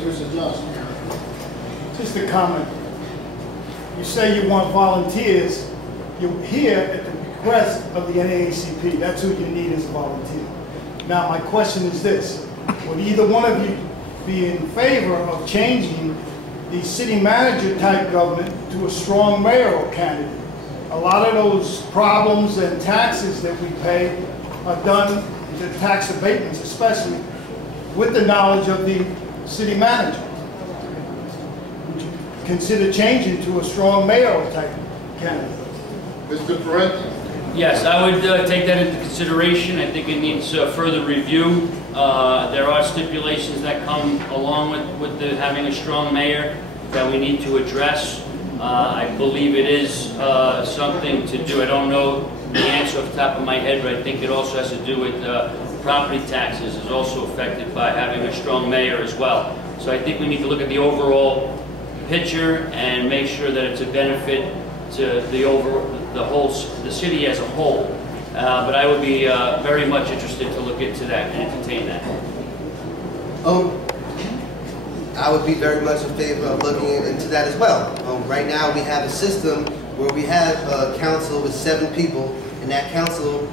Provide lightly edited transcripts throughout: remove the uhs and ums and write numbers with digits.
Mr. Johnson. Just a comment. You say you want volunteers. You're here at the request of the NAACP. That's who you need as a volunteer. Now, my question is this. Would either one of you be in favor of changing the city manager type government to a strong mayoral candidate? A lot of those problems and taxes that we pay are done, the tax abatements especially, with the knowledge of the city manager. Would you consider changing to a strong mayoral type candidate? Mr. Parente? Yes, I would take that into consideration. I think it needs further review. There are stipulations that come along with having a strong mayor that we need to address. I believe it is something to do. I don't know the answer off the top of my head, but I think it also has to do with property taxes is also affected by having a strong mayor as well. So I think we need to look at the overall picture and make sure that it's a benefit to the city as a whole. But I would be very much interested to look into that and entertain that. I would be very much in favor of looking into that as well. Right now we have a system where we have a council with 7 people, and that council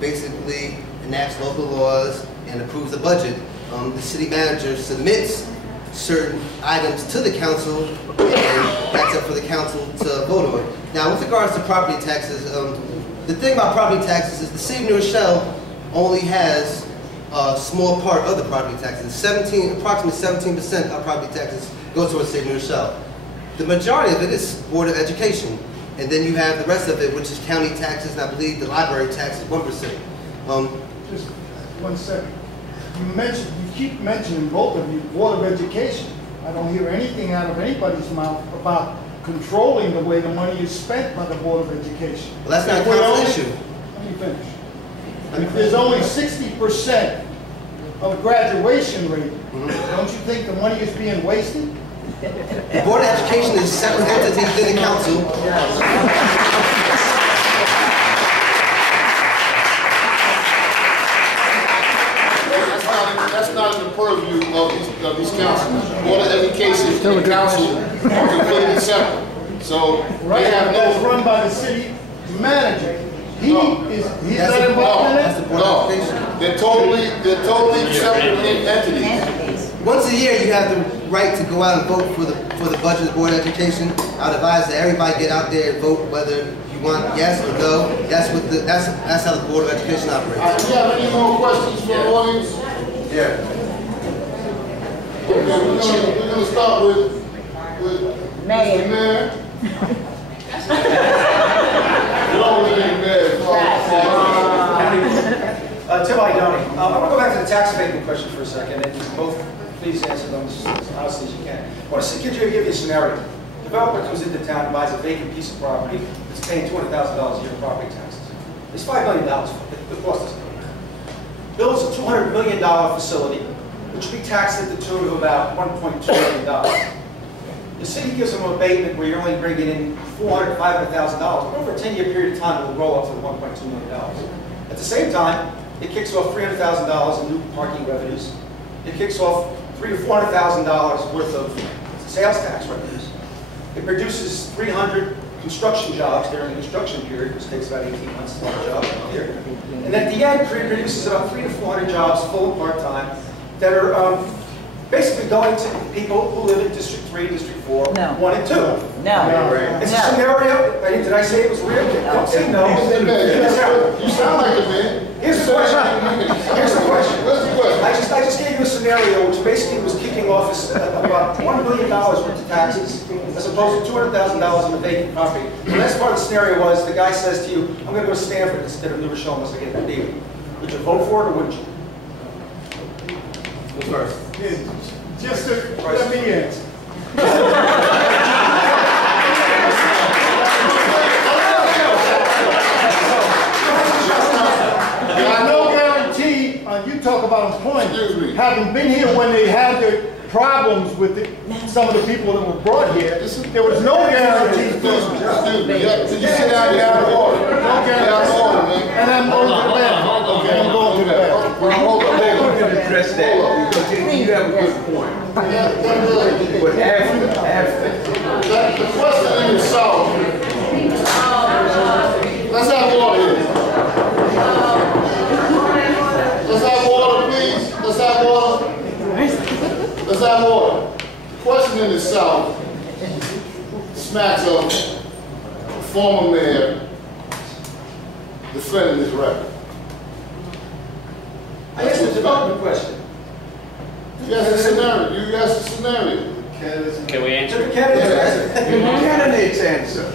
basically enacts local laws and approves the budget. The city manager submits certain items to the council, and that's up for the council to vote on. Now, with regards to property taxes, the thing about property taxes is the city of New Rochelle only has a small part of the property taxes. Approximately 17% of property taxes go towards the city of New Rochelle. The majority of it is Board of Education, and then you have the rest of it, which is county taxes, and I believe the library tax is 1%. Just 1 second. You keep mentioning, both of you, Board of Education. I don't hear anything out of anybody's mouth about controlling the way the money is spent by the Board of Education. Well, that's not a council issue. Let me finish. If there's only 60% of graduation rate, don't you think the money is being wasted? The Board of Education is a separate entity within the council. That's not in the purview of these councils. Board of Education and the council are completely separate. So right, they have that's no run by the city manager. He's not involved in it? No, they're totally separate entities. Once a year, you have the right to go out and vote for the budget of the Board of Education. I would advise that everybody get out there and vote whether you want yes or no. That's how the Board of Education operates. Do you have any more questions for the audience? Yeah. Okay, we're gonna start with Mayor. Mr. Mayor. You always ain't bad. Tim Idoni. I want to go back to the tax abatement question for a second, and both please answer them as honestly as you can. I want to give you a scenario. The developer comes into town and buys a vacant piece of property that's paying $200,000 a year in property taxes. It's $5 million. The cost doesn't go there. Builds a $200 million facility, which will be taxed at the tune of about $1.2 million. The city gives them an abatement where you're only bringing in $400,000, $500,000, but over a 10-year period of time, it will roll up to $1.2 million. At the same time, it kicks off $300,000 in new parking revenues. It kicks off $300,000 to $400,000 worth of sales tax revenues. It produces 300 construction jobs during the construction period, which takes about 18 months to get a job out here. And at the end, it produces about 300 to 400 jobs, full and part-time, that are basically going to people who live in District 3, District 4, 1 and 2. No. It's a scenario. Did I say it was real? Don't say no. You sound like a man. Here's the question. Here's the question. What's the question? I just gave you a scenario which basically was kicking off about $1 million worth of taxes as opposed to $200,000 in the vacant property. The last part of the scenario was the guy says to you, I'm going to go to Stanford instead of New Rochelle unless I get that deal. Would you vote for it or wouldn't you? Who's first? Just to let me answer. There's no guarantee, you talk about employment, having been here when they had the problems with some of the people that were brought here, there was no guarantee. Excuse me. You sit down and order. No guarantee. And I'm going to the bathroom. Okay, I'm going to the bathroom. Hold on. You can address that because you have a good point. But after. The question in itself, let's have water here. Let's have water, please. Let's have water. Let's have water. The question in itself smacks of a former mayor defending his record. I asked a development question. You asked the scenario. You asked the scenario. Can we answer? The candidates answer.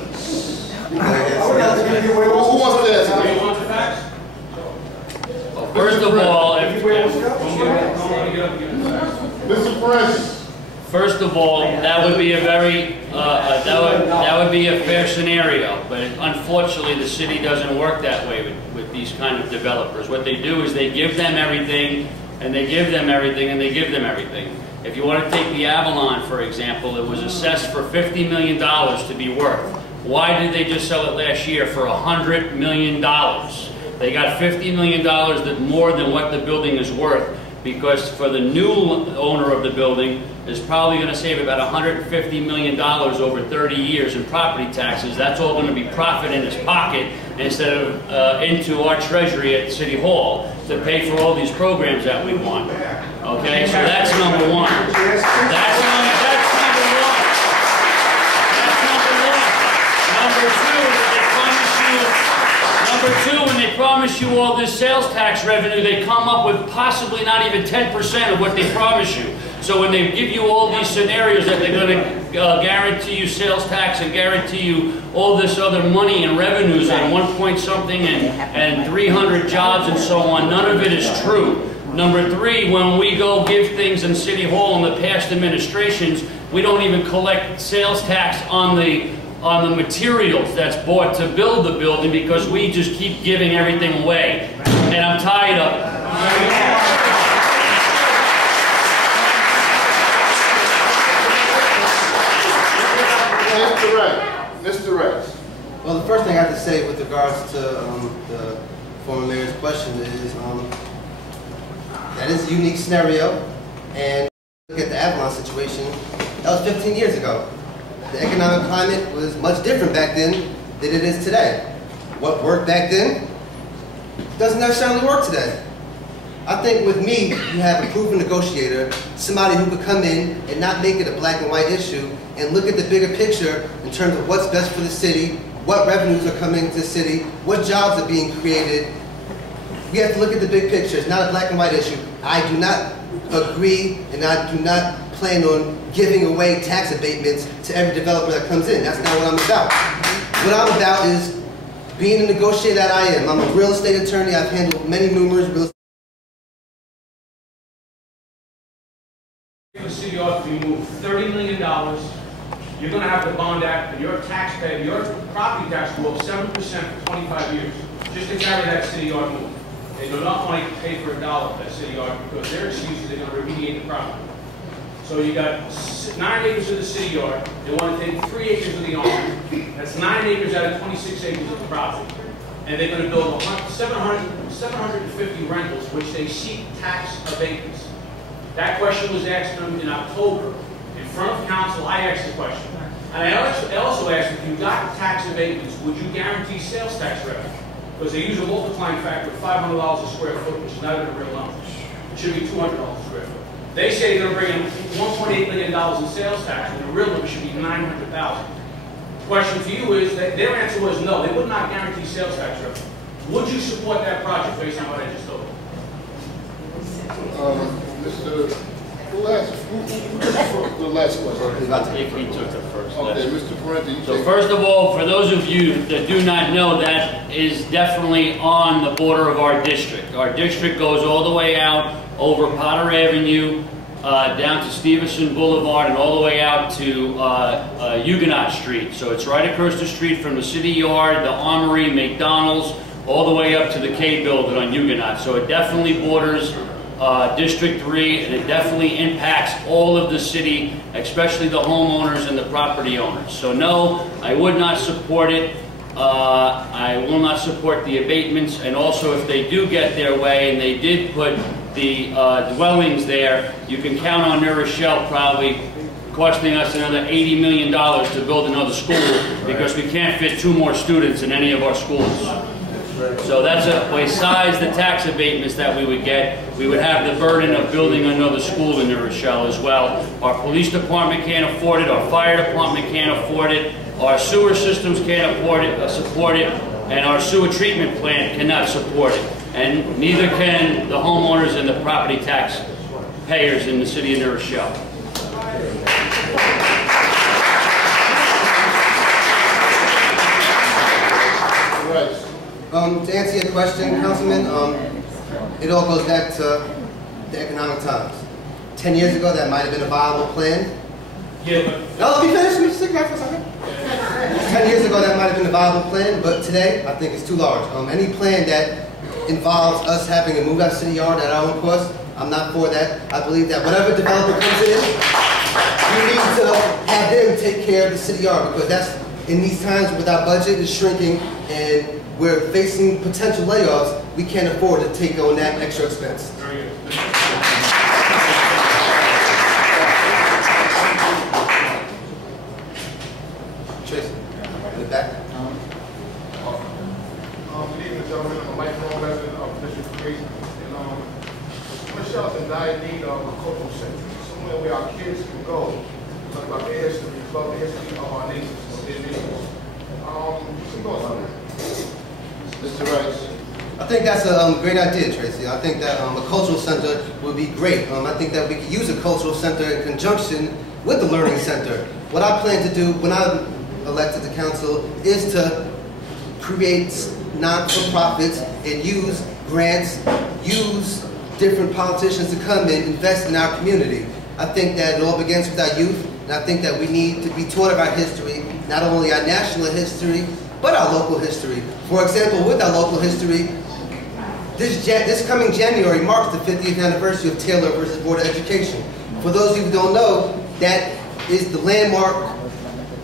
Who wants to answer? You want the facts? First of all, Mr. Parente. first of all, that would be a very that would be a fair scenario, but unfortunately, the city doesn't work that way with these kind of developers. What they do is they give them everything, and they give them everything, and they give them everything. If you want to take the Avalon, for example, it was assessed for $50 million to be worth. Why did they just sell it last year for $100 million? They got $50 million more than what the building is worth, because for the new owner of the building is probably going to save about $150 million over 30 years in property taxes. That's all going to be profit in his pocket instead of into our treasury at City Hall to pay for all these programs that we want. Okay, so that's number one. That's number one. Number two, when they promise you all this sales tax revenue, they come up with possibly not even 10% of what they promise you. So when they give you all these scenarios that they're going to guarantee you sales tax and guarantee you all this other money and revenues and 1 point something and 300 jobs and so on, none of it is true. Number three, when we go give things in City Hall in the past administrations, we don't even collect sales tax on the materials that's bought to build the building because we just keep giving everything away. And I'm tired of it. Mr. Rex. Well, the first thing I have to say with regards to the former mayor's question is that is a unique scenario, and look at the Avalon situation. That was 15 years ago. The economic climate was much different back then than it is today. What worked back then doesn't necessarily work today. I think with me, you have a proven negotiator, somebody who could come in and not make it a black and white issue and look at the bigger picture in terms of what's best for the city, what revenues are coming to the city, what jobs are being created. We have to look at the big picture. It's not a black and white issue. I do not agree and I do not plan on giving away tax abatements to every developer that comes in. That's not what I'm about. What I'm about is being a negotiator that I am. I'm a real estate attorney. I've handled many numerous real estate. The city ought to remove $30 million. You're going to have the bond act, and your taxpayer, your property tax will go up 7% for 25 years just to carry that city yard move. They do not want to pay for a dollar for that city yard because their excuse is they're going to remediate the property. So you got 9 acres of the city yard. They want to take 3 acres of the arm. That's 9 acres out of 26 acres of the property. And they're going to build 750 rentals, which they seek tax abatements. That question was asked them in October. In front of council, I asked the question. And I also asked, if you got tax abatements, would you guarantee sales tax revenue? Because they use a multiplying factor of $500 a square foot, which is not even a real number. It should be $200 a square foot. They say they're going to bring in $1.8 million in sales tax, and the real number should be $900,000. The question to you is, that their answer was no, they would not guarantee sales tax revenue. Would you support that project based on what I just told you? The last question. He took the first. Okay, Mr. Parente. So first of all, for those of you that do not know, that is definitely on the border of our district. Our district goes all the way out over Potter Avenue, down to Stevenson Boulevard, and all the way out to Huguenot Street. So it's right across the street from the City Yard, the Armory, McDonald's, all the way up to the K building on Huguenot. So it definitely borders District 3, and it definitely impacts all of the city, especially the homeowners and the property owners. So no, I would not support it. I will not support the abatements, and also if they do get their way and they did put the dwellings there, you can count on New Rochelle probably costing us another $80 million to build another school because we can't fit 2 more students in any of our schools. So that's besides the tax abatements that we would get, we would have the burden of building another school in New Rochelle as well. Our police department can't afford it, our fire department can't afford it, our sewer systems can't support it, and our sewer treatment plant cannot support it. And neither can the homeowners and the property tax payers in the city of New Rochelle. To answer your question, Councilman, it all goes back to the economic times. 10 years ago, that might have been a viable plan. Yeah, but... No, let me finish. Let me stick back for a second. 10 years ago, that might have been a viable plan, but today, I think it's too large. Any plan that involves us having to move our city yard at our own cost, I'm not for that. I believe that whatever developer comes in, we need to have them take care of the city yard, because that's, in these times with our budget is shrinking and we're facing potential layoffs, we can't afford to take on that extra expense. Very good. Tracy, in the back. Good evening, gentlemen. I'm a lifelong resident of District 3. And Rochelle's in dire need of a cultural center, somewhere where our kids can go, talk about the history, about the history of our nations, of their nations. Some thoughts on that? Mr. Rice. I think that's a great idea, Tracy. I think that a cultural center would be great. I think that we could use a cultural center in conjunction with the learning center. What I plan to do when I'm elected to council is to create non-for-profits and use grants, use different politicians to come and invest in our community. I think that it all begins with our youth, and I think that we need to be taught of our history, not only our national history, but our local history. For example, with our local history, this coming January marks the 50th anniversary of Taylor versus Board of Education. For those of you who don't know, that is the landmark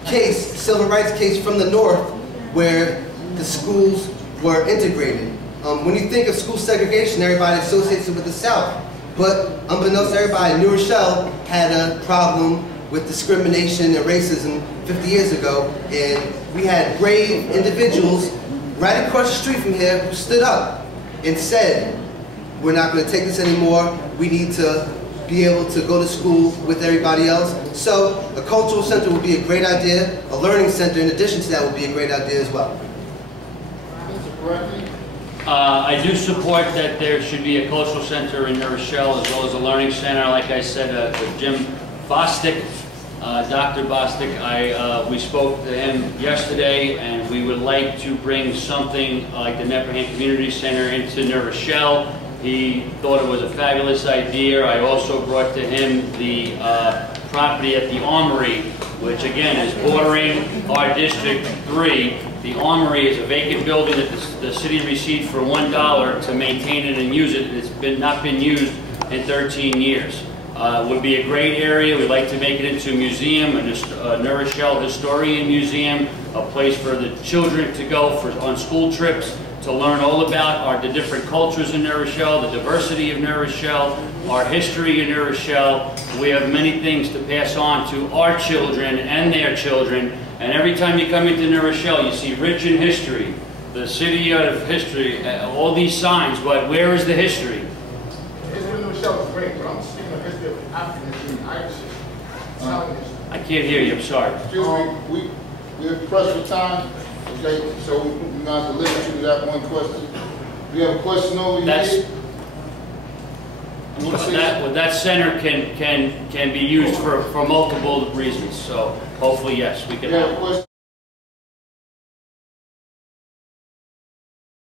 case, civil rights case from the North, where the schools were integrated. When you think of school segregation, everybody associates it with the South. But unbeknownst to everybody, New Rochelle had a problem with discrimination and racism 50 years ago, and we had brave individuals right across the street from here who stood up and said, we're not going to take this anymore, we need to be able to go to school with everybody else. So a cultural center would be a great idea, a learning center in addition to that would be a great idea as well. Mr. Parente. I do support that there should be a cultural center in New Rochelle as well as a learning center. Like I said, Jim Bostic, Dr. Bostic, we spoke to him yesterday, and we would like to bring something like the Nepperhan Community Center into New Rochelle. He thought it was a fabulous idea. I also brought to him the property at the Armory, which again is bordering our District 3. The Armory is a vacant building that the city received for $1 to maintain it and use it. It's not been used in 13 years. Would be a great area. We'd like to make it into a museum, a New Rochelle Historian Museum, a place for the children to go on school trips to learn all about the different cultures in New Rochelle, the diversity of New Rochelle, our history in New Rochelle. We have many things to pass on to our children and their children. And every time you come into New Rochelle, you see rich in history, the city of history, all these signs, but where is the history? The history of New Rochelle is great, but I'm speaking of history of African history, Irish history, Italian history. I can't hear you, I'm sorry. Excuse me, we're pressed for time, okay, so we're going to have to limit you to that one question. Do you have a question over here? That center can be used for multiple reasons, so hopefully, yes, we can You have a have. question?